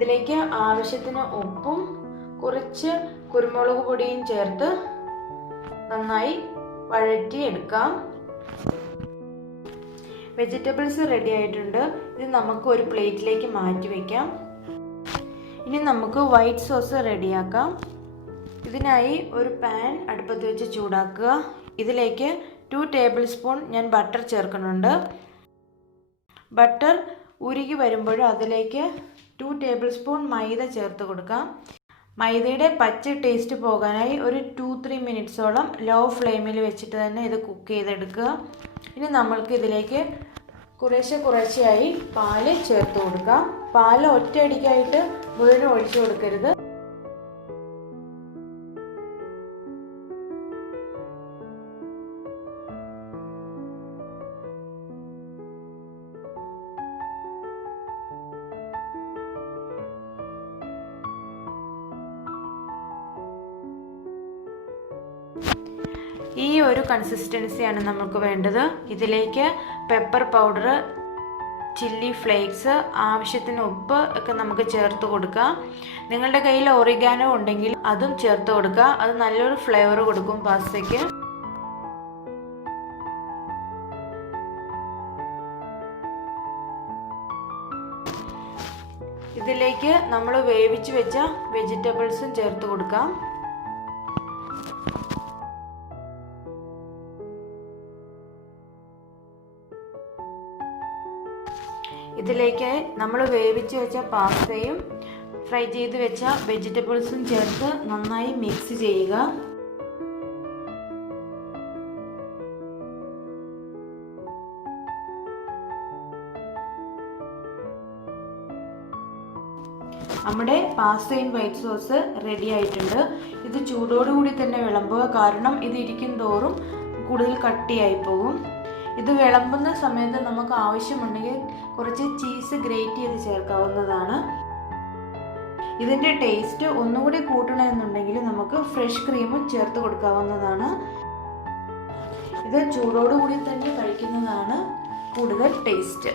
ഇതിലേക്ക് ആവശ്യത്തിന് ഉപ്പും കുറച്ച് കുരുമുളക് പൊടിയും ചേർത്ത് നന്നായി വഴറ്റിയെടുക്കാം. വെജിറ്റബിൾസ് റെഡി ആയിട്ടുണ്ട്. ഇത് നമുക്ക് ഒരു പ്ലേറ്റിലേക്ക് മാറ്റി വയ്ക്കാം. ഇനി നമുക്ക് വൈറ്റ് സോസ് റെഡിയാക്കാം. ഇതിനായി ഒരു പാൻ അടുപ്പത്ത് വെച്ച് ചൂടാക്കുക. ഇതിലേക്ക് 2 ടേബിൾ സ്പൂൺ ഞാൻ ബട്ടർ ചേർക്കുന്നുണ്ട്. ബട്ടർ ഉരുകി വരുമ്പോൾ അതിലേക്ക് 2 ടേബിൾ സ്പൂൺ മൈദ ചേർത്ത് കൊടുക്കാം. മൈദയുടെ പച്ച ടേസ്റ്റ് പോകാനായി ഒരു 2-3 മിനിറ്റ്സോളം ലോ ഫ്ലെയിമിൽ വെച്ചിട്ട് തന്നെ ഇത് കുക്ക് ചെയ്തെടുക്കുക. ഇനി നമ്മൾക്ക് ഇതിലേക്ക് കുറേശ്ശെയായി പാല് ചേർത്ത് കൊടുക്കാം. പാല് ഒറ്റയടിക്കായിട്ട് മുഴുവൻ ഒഴിച്ചു കൊടുക്കരുത്. ഈ ഒരു കൺസിസ്റ്റൻസിയാണ് നമുക്ക് വേണ്ടത്. ഇതിലേക്ക് പെപ്പർ പൗഡർ, ചില്ലി ഫ്ലേക്സ്, ആവശ്യത്തിന് ഉപ്പ് ഒക്കെ നമുക്ക് ചേർത്ത് കൊടുക്കാം. നിങ്ങളുടെ കയ്യിൽ ഒറിഗാനോ ഉണ്ടെങ്കിൽ അതും ചേർത്ത് കൊടുക്കുക. അത് നല്ലൊരു ഫ്ലേവർ കൊടുക്കും പാസ്തയ്ക്ക്. ഇതിലേക്ക് നമ്മൾ വേവിച്ച് വെച്ച വെജിറ്റബിൾസും ചേർത്ത് കൊടുക്കാം. ഇതിലേക്ക് നമ്മൾ വേവിച്ച് വെച്ച പാസ്തയും ഫ്രൈ ചെയ്ത് വെച്ച വെജിറ്റബിൾസും ചേർത്ത് നന്നായി മിക്സ് ചെയ്യുക. നമ്മുടെ പാസ്തയും വൈറ്റ് സോസ് റെഡി ആയിട്ടുണ്ട്. ഇത് ചൂടോടുകൂടി തന്നെ വിളമ്പുക, കാരണം ഇത് ഇരിക്കും തോറും കൂടുതൽ കട്ടിയായി പോകും. ഇത് വിളമ്പുന്ന സമയത്ത് നമുക്ക് ആവശ്യമുണ്ടെങ്കിൽ കുറച്ച് ചീസ് ഗ്രേറ്റ് ചെയ്ത് ചേർക്കാവുന്നതാണ്. ഇതിൻ്റെ ടേസ്റ്റ് ഒന്നുകൂടി കൂട്ടണമെന്നുണ്ടെങ്കിൽ നമുക്ക് ഫ്രഷ് ക്രീമും ചേർത്ത് കൊടുക്കാവുന്നതാണ്. ഇത് ചൂടോടുകൂടി തന്നെ കഴിക്കുന്നതാണ് കൂടുതൽ ടേസ്റ്റ്.